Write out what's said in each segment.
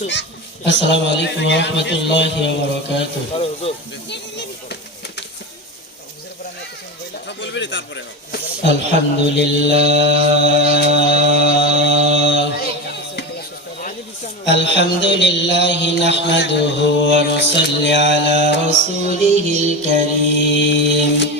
السلام عليكم ورحمة الله وبركاته. الحمد لله. الحمد لله نحمده ونصلي على رسوله الكريم.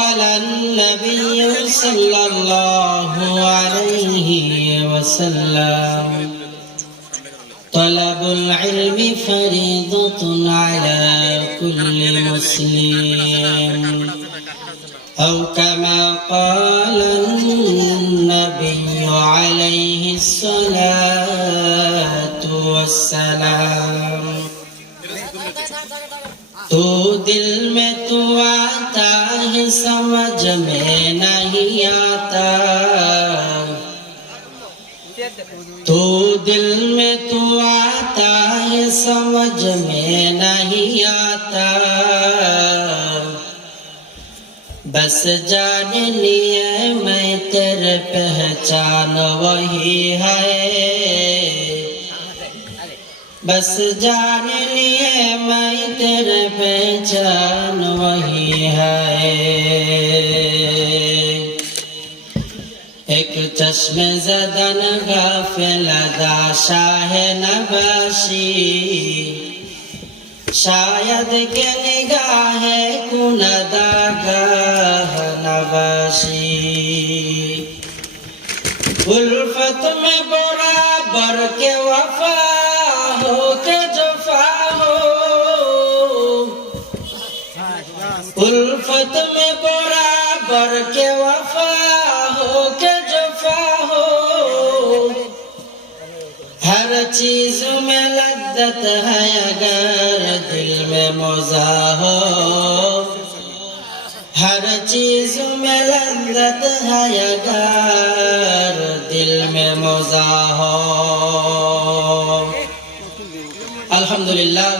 وقال النبي صلى الله عليه وسلم طلب العلم فريضة على كل مسلم. أو كما قال النبي عليه الصلاة والسلام में नहीं आता। तो दिल में तो आता, ये समझ में नहीं आता। बस जान लिए मैं तेरे पहचान वही है। बस जान लिए मैं तेरे पहचान वही है। ایک چشم زدن غافل دا شاہ نباشی شاید کے نگاہ کندا گاہ نباشی الفت میں برابر کے وفا ہو کے جفا ہو الفت میں برابر کے وفا चीज में लज्जत है अगर दिल में मौजा हो हर चीज में लज्जत है अगर दिल में मौजा हो আলহামদুলিল্লাহ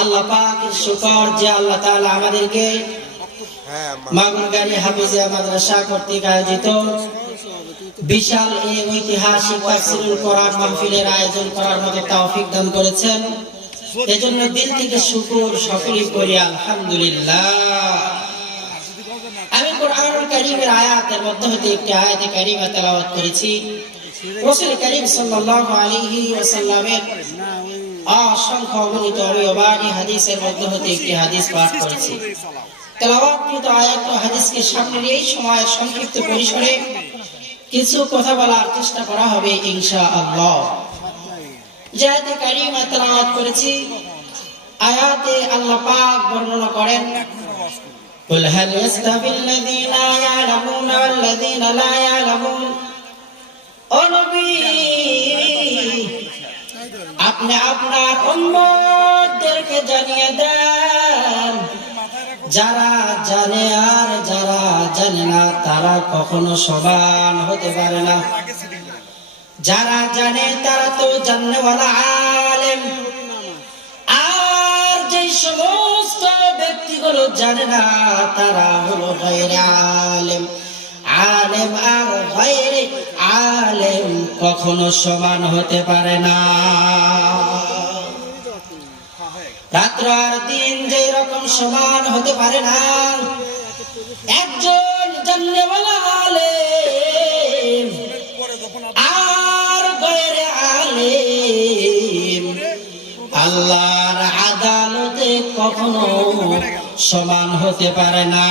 আল্লাহ পাক শুকর যে আল্লাহ তাআলা আমাদেরকে মাগুনগাড়ি হাফিজিয়া মাদ্রাসা কর্তৃক আয়োজিত বিশাল এই ঐতিহাসিক তাফসিরুল কোরআন মাহফিলের আয়োজন করার মতো তৌফিক দান করেছেন। এজন্য দিল থেকে শুকর সকলেই করি, আলহামদুলিল্লাহ। আমি কোরআনুল কারীমের আয়াতের মধ্যে হতে একটি আয়াতে কারীমা তেলাওয়াত করেছি। রাসূল করিম সাল্লাল্লাহু আলাইহি ওয়াসাল্লামের অসংখ্য অগণিত অবয়বাণী হাদিসের মধ্যে হতে একটি হাদিস পাঠ করেছি। তেলাওয়াতকৃত আয়াত ও হাদিসকে সামনে নিয়ে এই সময় সংক্ষিপ্ত পরিসরে কিছু কথা বলার চেষ্টা করা হবে ইনশা আল্লাহ জায়তে কারিমা তেলাওয়াত করেছি আয়াতে আল্লাহ পাক বর্ণনা করেন قل هل يستوي الذين يعلمون والذين لا يعلمون ও নবী আপনি আপনার উম্মতদেরকে জানিয়ে দেন যারা জানে আর যারা জানে না, তারা কখনো সমান হতে পারে না। যারা জানে, তারা তো জাননেওয়ালা আলেম। আর যে সমস্ত ব্যক্তিগুলো জানে না, তারা হলো আলেম। আলেম আর গায়রে আলেম কখনো সমান হতে পারে না। রাত্র আর দিন যে রকম সমান হতে পারে না। একজন আর আলে আল্লাহর আদালতে কখনো সমান হতে পারে না।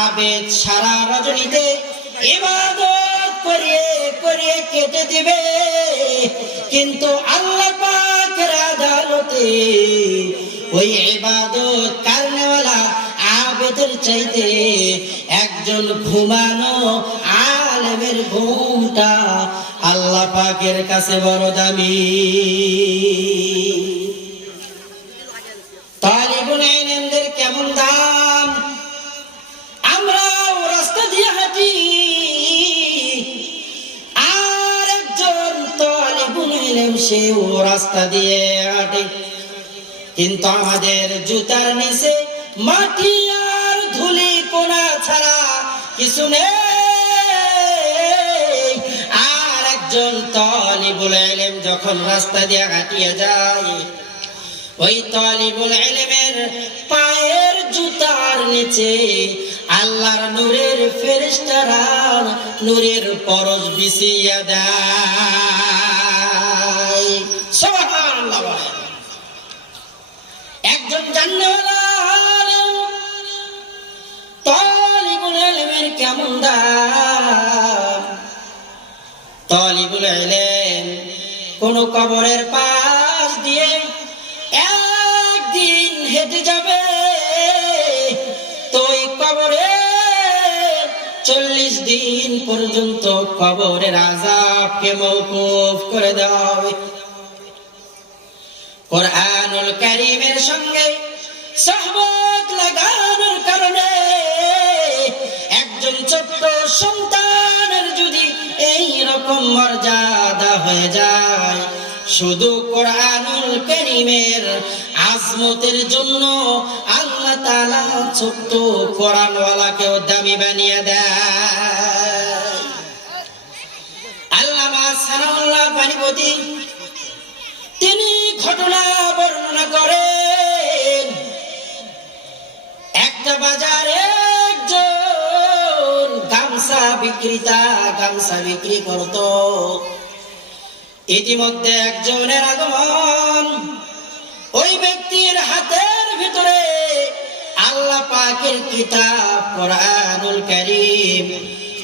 আবেদ সারা রজনীতে ইবাদত করিয়ে করিয়ে কেটে দিবে। কিন্তু আল্লাহ পাকের আদালতে ওই ইবাদত কারণেওয়ালা আবেদের চাইতে একজন ঘুমানো আলেমের ঘুমটা আল্লাহ পাকের কাছে বড় দামি। তালিবুল ইলমদের কেমন দাম? হাঁটি আর একজন তালিবুল সে ও রাস্তা দিয়ে হাঁটে। কিন্তু আমাদের জুতার নিচে মাটি আর ধুলি কোনা ছাড়া কিছু নেই। আর একজন তালিবুল ইলম যখন রাস্তা দিয়ে হাঁটিয়ে যায়, ওই তালিবুল ইলমের পায়ের জুতার নিচে আল্লাহর নূরের ফেরেশতারা নূরের পরশ বিছিয়ে দেয়। সুবহানাল্লাহ একজন জান্নাওয়ালা আলেম তালিবুল কেমন দাম? তালিবুল কোন কবরের পাশ চল্লিশ দিন পর্যন্ত কবরের আজাবকে মৌকুফ করে দেওয়া হবে। কোরআনুল সঙ্গে লাগানোর কারণে একজন ছোট্ট সন্তানের যদি এই রকম মর্যাদা হয়ে যায়, শুধু কোরআনুল কারীমের আজমতের জন্য ছোট্ট দামি বানিয়ে তিনি ঘটনা বর্ণনা করেন। একটা বাজারে একজন গামছা বিক্রেতা গামছা বিক্রি করত। ইতিমধ্যে একজনের আগমন ওই ব্যক্তির হাতের ভিতরে আল্লাহ পাকের কিতাব কোরআনুল কারীম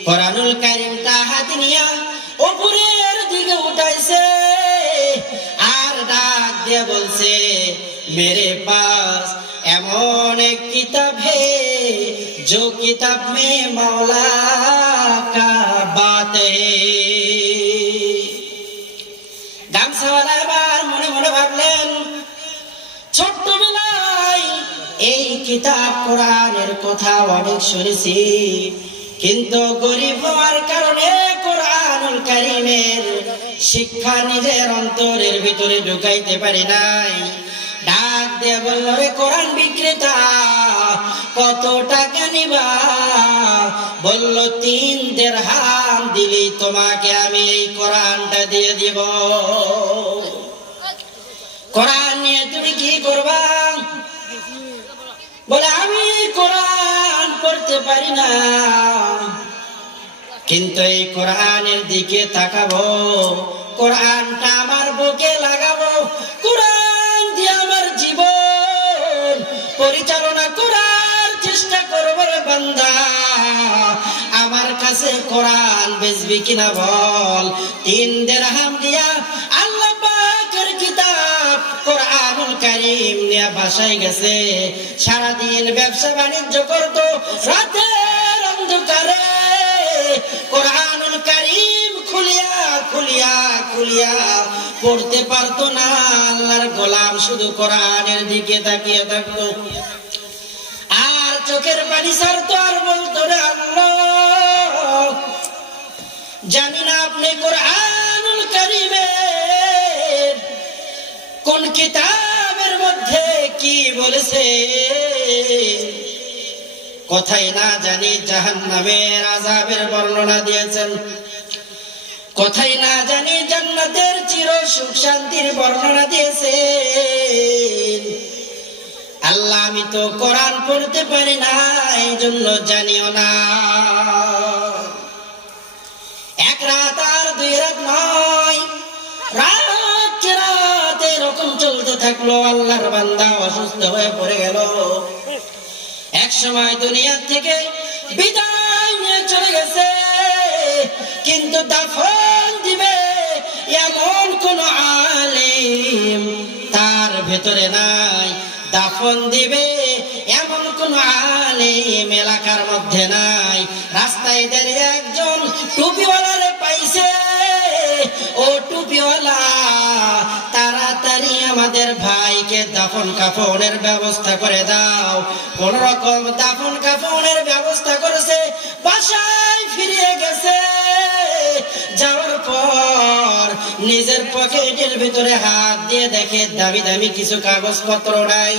কোরআনুল কারীমটা হাতে নিয়া উপরের দিকে উঠাইছে আর ডাক দিয়ে বলছে মেরে পাস এমন এক কিতাব হে जो किताब में मौला का बात है কিতাব, কোরআনের কথা অনেক শুনেছি। কিন্তু গরিব হওয়ার কারণে কোরআনুল কারিমের শিক্ষা নিজের অন্তরের ভিতরে ঢুকাইতে পারি নাই। ডাক দিয়ে বলল রে কোরআন বিক্রেতা, কত টাকা নিবা? বলল, তিন দেড়হাম দিলি তোমাকে আমি এই কোরআনটা দিয়ে দিব। কোরআন নিয়ে তুমি কি করবা? পারি না। কিন্তু এই কোরআনের দিকে তাকাবো, কোরআনটা আমার বুকে লাগাবো, কোরআন দিয়ে আমার জীবন পরিচালনা করার চেষ্টা করব রে বান্দা। আমার কাছে কোরআন বেচবি কিনা বল, তিন দেড়হাম দিয়া বাসায় গেছে। সারাদিন ব্যবসা বাণিজ্য করতো রাতের অন্ধকারে। কোরআনুল কারীম খুলিয়া খুলিয়া খুলিয়া পড়তে পারতো না, আল্লাহর গোলাম শুধু কোরআনের দিকে তাকিয়ে থাকতো। আর চোখের পানি ছাড়তো আর বলতো, রে আল্লাহ, জানি না আপনি কোরআনুল কারীমের কোন কিতাবের মধ্যে কি বলেছে? কোথায় না জানি জাহান্নামের আযাবের বর্ণনা দিয়েছেন। কোথায় না জানি জান্নাতের চির সুখ শান্তির বর্ণনা দিয়েছেন। আল্লাহ, আমি তো কোরআন পড়তে পারি না এই জন্য জানিও না। এক রাত আর দুই রাত নয়, রাত রাত এরকম থাকল, আল্লাহর বান্দা অসুস্থ হয়ে পড়ে গেল। এক সময় দুনিয়া থেকে বিদায় নিয়ে চলে গেছে, কিন্তু দাফন দিবে এমন কোন আলিম তার ভেতরে নাই। দাফন দিবে এমন কোন আলিম এলাকার মধ্যে নাই। রাস্তায় দাঁড়িয়ে একজন টুপিওয়ালারে পাইছে, ও টুপিওয়ালা দাফন কাফনের ব্যবস্থা করে দাও। কোন রকম দাফন কাফনের ব্যবস্থা করেছে, বাসায় ফিরিয়ে গেছে। যাওয়ার পর নিজের পকেটের ভিতরে হাত দিয়ে দেখে দামি দামি কিছু কাগজপত্র নাই।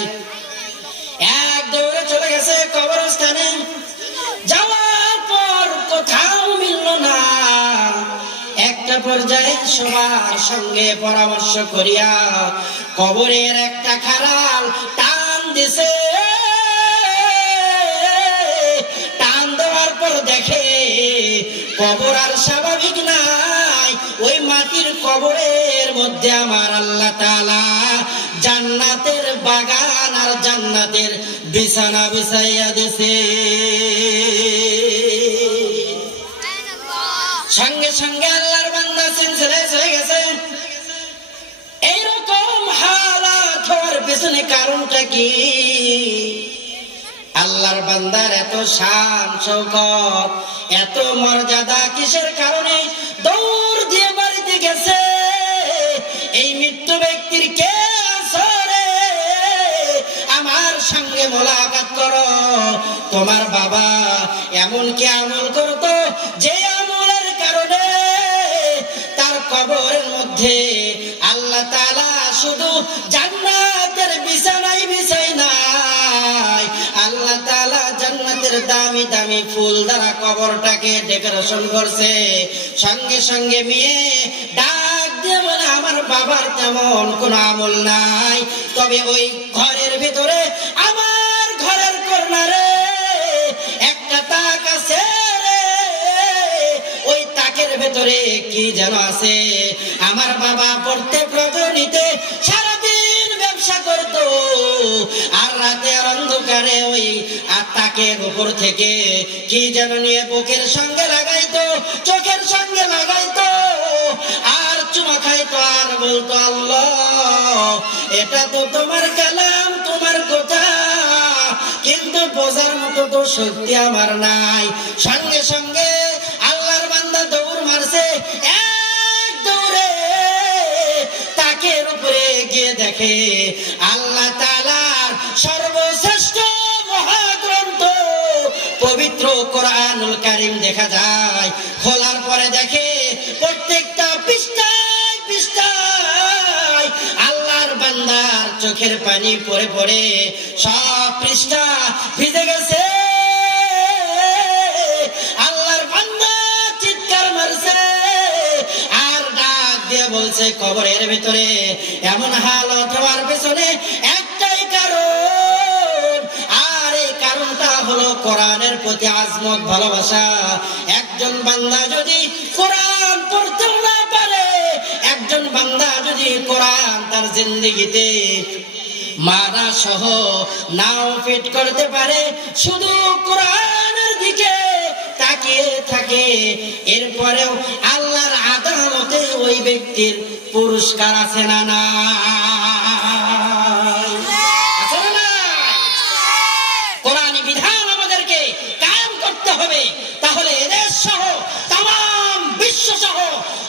পর্যায়ে সবার সঙ্গে পরামর্শ করিয়া কবরের একটা খারাল টান দিছে। টান দেওয়ার পর দেখে কবর আর স্বাভাবিক নাই। ওই মাটির কবরের মধ্যে আমার আল্লাহ তাআলা জান্নাতের বাগান আর জান্নাতের বিছানা বিছাইয়া দিছে। পেছনে কারণটা কি? আল্লাহর বান্দার এত শান শৌকত, এত মর্যাদা কিসের কারণে দৌড় দিয়ে বাড়িতে গেছে? এই মৃত্যু ব্যক্তির কে আমার সঙ্গে মোলাকাত করো। তোমার বাবা এমন কি আমল করতো যে আমলের কারণে তার কবরের মধ্যে আল্লাহ তাআলা শুধু জান্নাতের বিছানাই বিছাই নাই। আল্লাহ তাআলা জান্নাতের দামি দামি ফুল দ্বারা কবরটাকে ডেকোরেশন করছে। সঙ্গে সঙ্গে মেয়ে ডাক দিয়ে বলে, আমার বাবার তেমন কোনো আমল নাই। তবে ওই ঘরের ভিতরে আমার ঘরের কর্নারে একটা তাক আছে ওই তাকের ভেতরে কি যেন আছে? আমার বাবা প্রত্যেক রজনীতে আর রাতের অন্ধকারে ওই আর তাকের উপর থেকে কি যেন নিয়ে বুকের সঙ্গে লাগাইতো, চোখের সঙ্গে লাগাইতো, আর চুমা খাইতো আর বলতো, আল্লাহ, এটা তো তোমার কালাম, তোমার কথা কিন্তু বোঝার মতো তো শক্তি আমার নাই। সঙ্গে সঙ্গে আল্লাহর বান্দা দৌড় মারছে, এক দৌড়ে তাকের উপরে গিয়ে দেখে, আল্লাহ তালার সর্বশ্রেষ্ঠ মহাগ্রন্থ। পবিত্র কোরআনুল কারিম দেখা যায়। খোলার পরে দেখে প্রত্যেকটা পৃষ্ঠায় পৃষ্ঠায় আল্লাহর বান্দার চোখের পানি পড়ে পড়ে সব পৃষ্ঠা ভিজে গেছে। আল্লাহর বান্দা চিৎকার মারছে, আর ডাক দিয়ে বলছে কবরের ভিতরে। এমন হালত হওয়ার পেছনে একটাই কোরআনের প্রতি আজমত, ভালোবাসা। একজন বান্দা যদি কোরআন পড়তেও না পারে, একজন বান্দা যদি কোরআন তার জিন্দগিতে মারা সহ নাও ফিট করতে পারে, শুধু কোরআনের দিকে তাকিয়ে থাকে, এরপরেও আল্লাহর আদালতে ওই ব্যক্তির পুরস্কার আছে না না আছে না নাই? কোরআনী বিধান আমাদেরকে কায়েম করতে হবে তাহলে এদেশ সহ তাম বিশ্ব সহ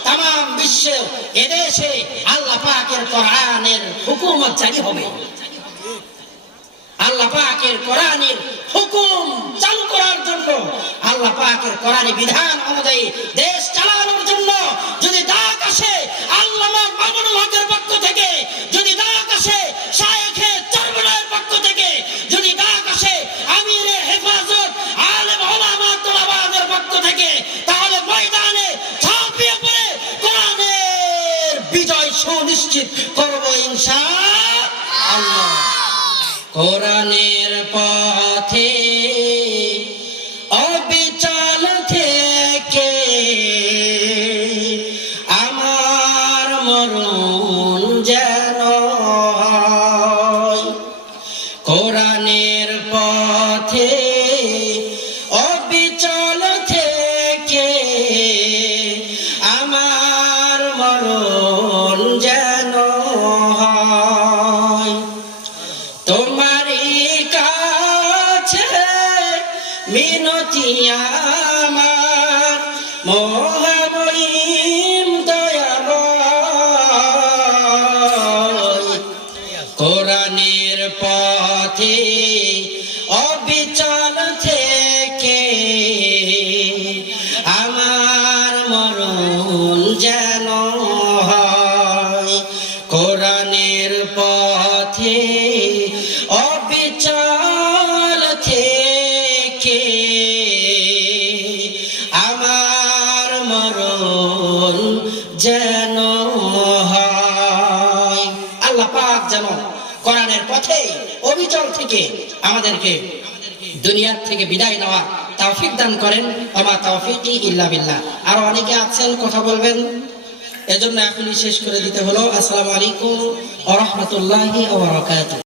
তাম বিশ্বে এদেশে আল্লাহ পাকের কোরআনের হুকুমত জারি হবে। আল্লাহ পাকের কোরআনের হুকুম চালু করার জন্য, আল্লাহ পাকের বিধান অনুযায়ী দেশ চালানোর জন্য যদি ডাক আসে, আল্লামা মামুনুল হকের পক্ষ থেকে, যদি ডাক আসে পক্ষ থেকে, যদি ডাক আসে, আমিরে হেফাজত আলেম ওলামা তোলাবাদের পক্ষ থেকে, তাহলে ময়দানে ঝাঁপিয়ে পড়ে কোরআনের বিজয় সুনিশ্চিত করব ইনশাআল্লাহ কোরআনের পথে মিনতি আমার। মহামহিম দয়ালয় কোরআনের পথে অবিচল থেকে আমার মরণ যেন হয়। কোরআনের পথে থেকে আমাদেরকে দুনিয়ার থেকে বিদায় নেওয়া তৌফিক দান করেন। আমার তৌফিকি ইল্লা বিল্লাহ। আর অনেকে আছেন, কথা বলবেন। এজন্য এখনই শেষ করে দিতে হলো। আসসালামু আলাইকুম ওয়া রাহমাতুল্লাহি ওয়া বারাকাতুহু।